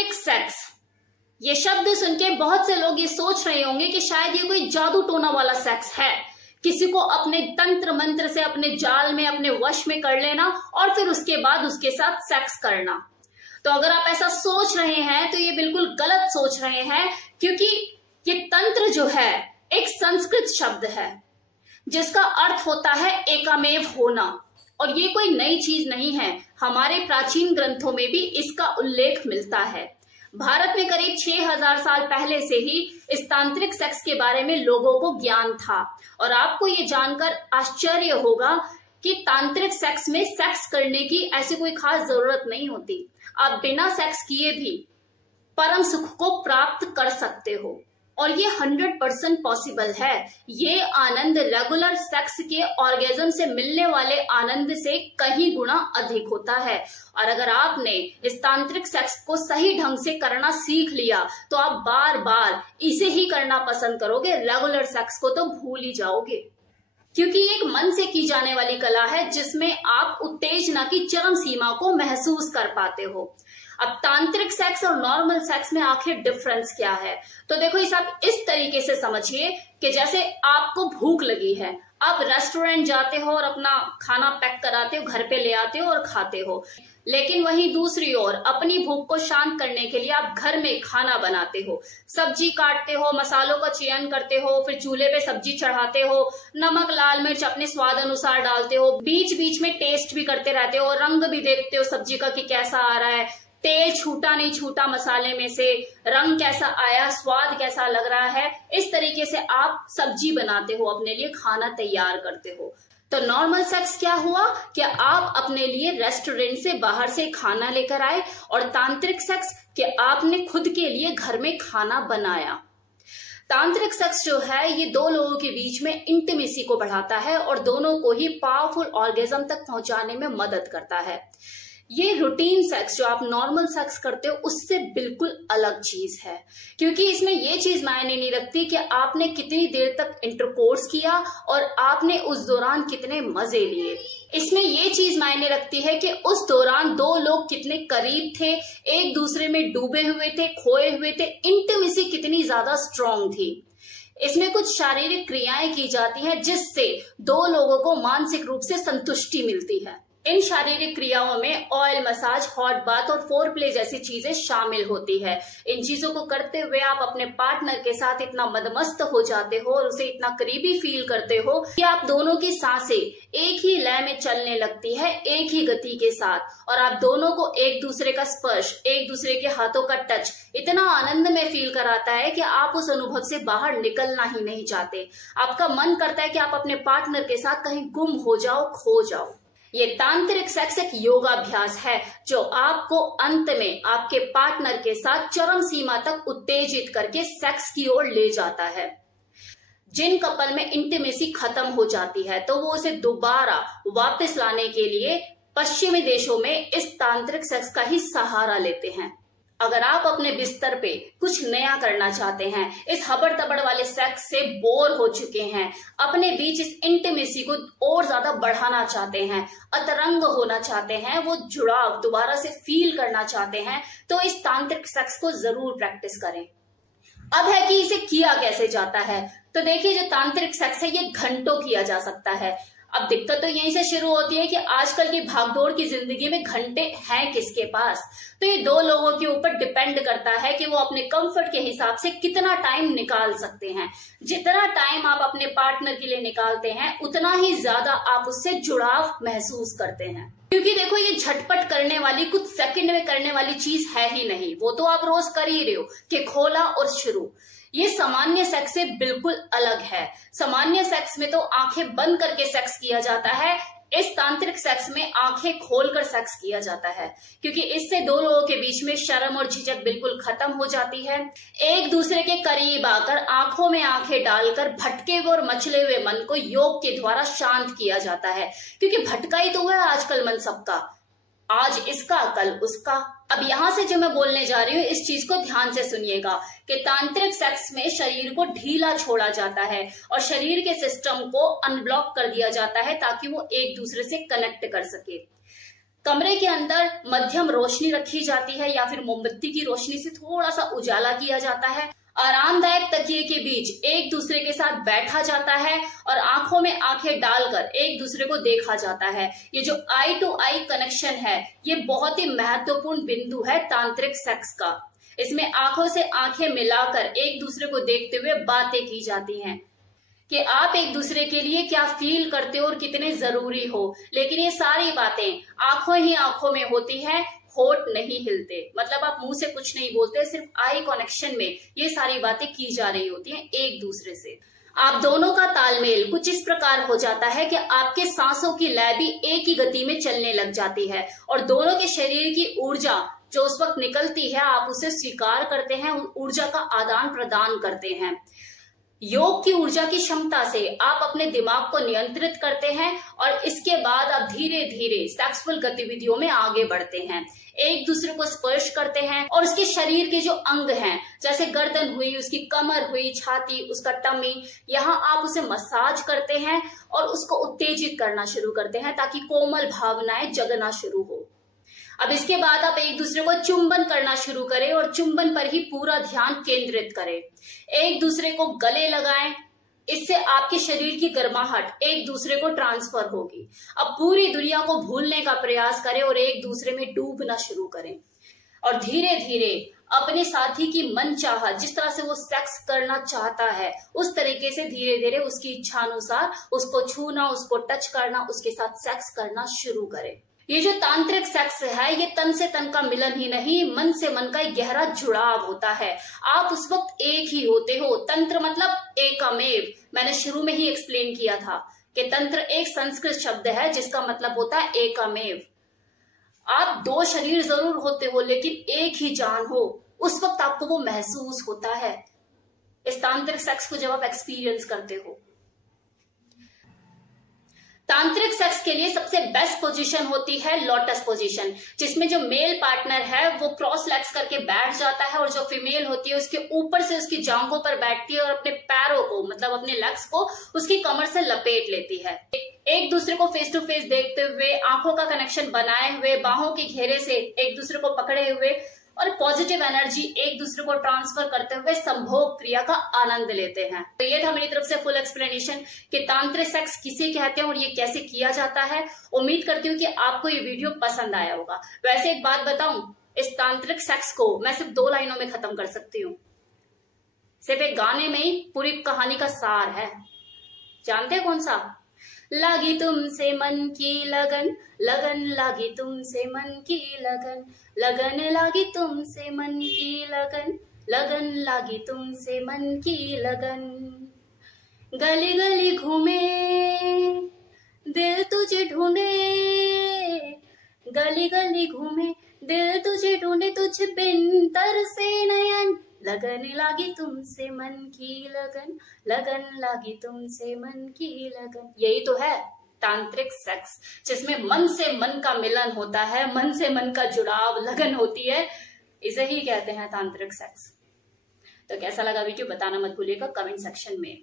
तांत्रिक सेक्स, ये शब्द सुन के बहुत से लोग ये सोच रहे होंगे कि शायद ये कोई जादू टोना वाला सेक्स है, किसी को अपने तंत्र मंत्र से अपने जाल में, अपने वश में कर लेना और फिर उसके बाद उसके साथ सेक्स करना। तो अगर आप ऐसा सोच रहे हैं तो ये बिल्कुल गलत सोच रहे हैं, क्योंकि ये तंत्र जो है एक संस्कृत शब्द है जिसका अर्थ होता है एकामेव होना, और ये कोई नई चीज नहीं है। हमारे प्राचीन ग्रंथों में भी इसका उल्लेख मिलता है। भारत में करीब 6000 साल पहले से ही इस तांत्रिक सेक्स के बारे में लोगों को ज्ञान था, और आपको ये जानकर आश्चर्य होगा कि तांत्रिक सेक्स में सेक्स करने की ऐसी कोई खास जरूरत नहीं होती। आप बिना सेक्स किए भी परम सुख को प्राप्त कर सकते हो, और ये 100% पॉसिबल है। ये आनंद रेगुलर सेक्स के ऑर्गेज्म से मिलने वाले आनंद से कहीं गुना अधिक होता है। और अगर आपने इस तांत्रिक सेक्स को सही ढंग से करना सीख लिया तो आप बार बार इसे ही करना पसंद करोगे, रेगुलर सेक्स को तो भूल ही जाओगे, क्योंकि ये एक मन से की जाने वाली कला है जिसमें आप उत्तेजना की चरम सीमा को महसूस कर पाते हो। अब तांत्रिक सेक्स और नॉर्मल सेक्स में आखिर डिफरेंस क्या है? तो देखो, इस आप इस तरीके से समझिए कि जैसे आपको भूख लगी है, आप रेस्टोरेंट जाते हो और अपना खाना पैक कराते हो, घर पे ले आते हो और खाते हो, लेकिन वहीं दूसरी ओर अपनी भूख को शांत करने के लिए आप घर में खाना बनाते हो, सब्जी काटते हो, मसालों का चयन करते हो, फिर चूल्हे पे सब्जी चढ़ाते हो, नमक लाल मिर्च अपने स्वाद अनुसार डालते हो, बीच बीच में टेस्ट भी करते रहते हो, रंग भी देखते हो सब्जी का कि कैसा आ रहा है, तेल छूटा नहीं छूटा मसाले में से, रंग कैसा आया, स्वाद कैसा लग रहा है। इस तरीके से आप सब्जी बनाते हो, अपने लिए खाना तैयार करते हो। तो नॉर्मल सेक्स क्या हुआ कि आप अपने लिए रेस्टोरेंट से बाहर से खाना लेकर आए, और तांत्रिक सेक्स कि आपने खुद के लिए घर में खाना बनाया। तांत्रिक सेक्स जो है ये दो लोगों के बीच में इंटीमेसी को बढ़ाता है और दोनों को ही पावरफुल ऑर्गेज्म तक पहुंचाने में मदद करता है। ये रूटीन सेक्स जो आप नॉर्मल सेक्स करते हो उससे बिल्कुल अलग चीज है, क्योंकि इसमें ये चीज मायने नहीं रखती कि आपने कितनी देर तक इंटरकोर्स किया और आपने उस दौरान कितने मजे लिए। इसमें ये चीज मायने रखती है कि उस दौरान दो लोग कितने करीब थे, एक दूसरे में डूबे हुए थे, खोए हुए थे, इंटीमेसी कितनी ज्यादा स्ट्रांग थी। इसमें कुछ शारीरिक क्रियाएं की जाती हैं जिससे दो लोगों को मानसिक रूप से संतुष्टि मिलती है। इन शारीरिक क्रियाओं में ऑयल मसाज, हॉट बाथ और फोरप्ले जैसी चीजें शामिल होती है। इन चीजों को करते हुए आप अपने पार्टनर के साथ इतना मदमस्त हो जाते हो और उसे इतना करीबी फील करते हो कि आप दोनों की सांसें एक ही लय में चलने लगती है, एक ही गति के साथ, और आप दोनों को एक दूसरे का स्पर्श, एक दूसरे के हाथों का टच इतना आनंद में फील कराता है कि आप उस अनुभव से बाहर निकलना ही नहीं चाहते। आपका मन करता है कि आप अपने पार्टनर के साथ कहीं गुम हो जाओ, खो जाओ। ये तांत्रिक सेक्स एक योगाभ्यास है जो आपको अंत में आपके पार्टनर के साथ चरम सीमा तक उत्तेजित करके सेक्स की ओर ले जाता है। जिन कपल में इंटीमेसी खत्म हो जाती है तो वो उसे दोबारा वापस लाने के लिए पश्चिमी देशों में इस तांत्रिक सेक्स का ही सहारा लेते हैं। अगर आप अपने बिस्तर पे कुछ नया करना चाहते हैं, इस हबड़ तबड़ वाले सेक्स से बोर हो चुके हैं, अपने बीच इस इंटीमेसी को और ज्यादा बढ़ाना चाहते हैं, अतरंग होना चाहते हैं, वो जुड़ाव दोबारा से फील करना चाहते हैं, तो इस तांत्रिक सेक्स को जरूर प्रैक्टिस करें। अब है कि इसे किया कैसे जाता है। तो देखिए, जो तांत्रिक सेक्स है ये घंटों किया जा सकता है। अब दिक्कत तो यहीं से शुरू होती है कि आजकल की भागदौड़ की जिंदगी में घंटे हैं किसके पास। तो ये दो लोगों के ऊपर डिपेंड करता है कि वो अपने कंफर्ट के हिसाब से कितना टाइम निकाल सकते हैं। जितना टाइम आप अपने पार्टनर के लिए निकालते हैं उतना ही ज्यादा आप उससे जुड़ाव महसूस करते हैं, क्योंकि देखो ये झटपट करने वाली, कुछ सेकंड में करने वाली चीज है ही नहीं। वो तो आप रोज कर ही रहे हो कि खोला और शुरू। ये सामान्य सेक्स से बिल्कुल अलग है। सामान्य सेक्स में तो आंखें बंद करके सेक्स किया जाता है, इस तांत्रिक सेक्स में आंखें खोलकर सेक्स किया जाता है, क्योंकि इससे दो लोगों के बीच में शर्म और झिझक बिल्कुल खत्म हो जाती है। एक दूसरे के करीब आकर आंखों में आंखें डालकर भटके हुए और मचले हुए मन को योग के द्वारा शांत किया जाता है, क्योंकि भटका ही तो है आजकल मन सबका, आज इसका कल उसका। अब यहां से जो मैं बोलने जा रही हूँ इस चीज को ध्यान से सुनिएगा कि तांत्रिक सेक्स में शरीर को ढीला छोड़ा जाता है और शरीर के सिस्टम को अनब्लॉक कर दिया जाता है ताकि वो एक दूसरे से कनेक्ट कर सके। कमरे के अंदर मध्यम रोशनी रखी जाती है या फिर मोमबत्ती की रोशनी से थोड़ा सा उजाला किया जाता है। आरामदायक तकिए के बीच एक दूसरे के साथ बैठा जाता है और आंखों में आंखें डालकर एक दूसरे को देखा जाता है। ये जो आई टू आई कनेक्शन है, ये बहुत ही महत्वपूर्ण बिंदु है तांत्रिक सेक्स का। इसमें आंखों से आंखें मिलाकर एक दूसरे को देखते हुए बातें की जाती हैं कि आप एक दूसरे के लिए क्या फील करते हो और कितने जरूरी हो। लेकिन ये सारी बातें आंखों ही आंखों में होती है, होठ नहीं हिलते। मतलब आप मुंह से कुछ नहीं बोलते, सिर्फ आई कनेक्शन में ये सारी बातें की जा रही होती हैं एक दूसरे से। आप दोनों का तालमेल कुछ इस प्रकार हो जाता है कि आपके सांसों की लय भी एक ही गति में चलने लग जाती है और दोनों के शरीर की ऊर्जा जो उस वक्त निकलती है, आप उसे स्वीकार करते हैं, ऊर्जा का आदान प्रदान करते हैं। योग की ऊर्जा की क्षमता से आप अपने दिमाग को नियंत्रित करते हैं और इसके बाद आप धीरे धीरे सेक्सुअल गतिविधियों में आगे बढ़ते हैं। एक दूसरे को स्पर्श करते हैं और उसके शरीर के जो अंग हैं, जैसे गर्दन हुई, उसकी कमर हुई, छाती, उसका टमी, यहाँ आप उसे मसाज करते हैं और उसको उत्तेजित करना शुरू करते हैं ताकि कोमल भावनाएं जगना शुरू हो। अब इसके बाद आप एक दूसरे को चुंबन करना शुरू करें और चुंबन पर ही पूरा ध्यान केंद्रित करें। एक दूसरे को गले लगाएं, इससे आपके शरीर की गर्माहट एक दूसरे को ट्रांसफर होगी। अब पूरी दुनिया को भूलने का प्रयास करें और एक दूसरे में डूबना शुरू करें और धीरे धीरे अपने साथी की मनचाहा, जिस तरह से वो सेक्स करना चाहता है, उस तरीके से धीरे धीरे उसकी इच्छा अनुसार उसको छूना, उसको टच करना, उसके साथ सेक्स करना शुरू करें। ये जो तांत्रिक सेक्स है, ये तन से तन का मिलन ही नहीं, मन से मन का एक गहरा जुड़ाव होता है। आप उस वक्त एक ही होते हो। तंत्र मतलब एकमेव। मैंने शुरू में ही एक्सप्लेन किया था कि तंत्र एक संस्कृत शब्द है जिसका मतलब होता है एकमेव। आप दो शरीर जरूर होते हो लेकिन एक ही जान हो। उस वक्त आपको वो महसूस होता है इस तांत्रिक सेक्स को जब आप एक्सपीरियंस करते हो। तांत्रिक सेक्स के लिए सबसे बेस्ट पोजीशन होती है लोटस पोजीशन, जिसमें जो मेल पार्टनर है वो क्रॉस लेग्स करके बैठ जाता है और जो फीमेल होती है उसके ऊपर से उसकी जांघों पर बैठती है और अपने पैरों को, मतलब अपने लेग्स को उसकी कमर से लपेट लेती है। एक दूसरे को फेस टू फेस देखते हुए, आंखों का कनेक्शन बनाए हुए, बाहों के घेरे से एक दूसरे को पकड़े हुए और पॉजिटिव एनर्जी एक दूसरे को ट्रांसफर करते हुए संभोग क्रिया का आनंद लेते हैं। तो ये था मेरी तरफ से फुल एक्सप्लेनेशन कि तांत्रिक सेक्स किसे कहते हैं और ये कैसे किया जाता है। उम्मीद करती हूँ कि आपको ये वीडियो पसंद आया होगा। वैसे एक बात बताऊं, इस तांत्रिक सेक्स को मैं सिर्फ 2 लाइनों में खत्म कर सकती हूँ। सिर्फ एक गाने में ही पूरी कहानी का सार है। जानते हैं कौन सा? लागी तुमसे मन की लगन, लगन लागी तुमसे मन की लगन, लगन लागी तुमसे मन की लगन, लगन लागी तुमसे मन की लगन। गली गली घूमे दिल तुझे ढूंढे, गली गली घूमे दिल तुझे ढूंढे, तुझ बिन तरसे नयन, लगन लागी तुमसे मन की लगन, लगन लागी तुमसे मन की लगन। यही तो है तांत्रिक सेक्स, जिसमें मन से मन का मिलन होता है, मन से मन का जुड़ाव, लगन होती है। इसे ही कहते हैं तांत्रिक सेक्स। तो कैसा लगा वीडियो बताना मत भूलिएगा कमेंट सेक्शन में।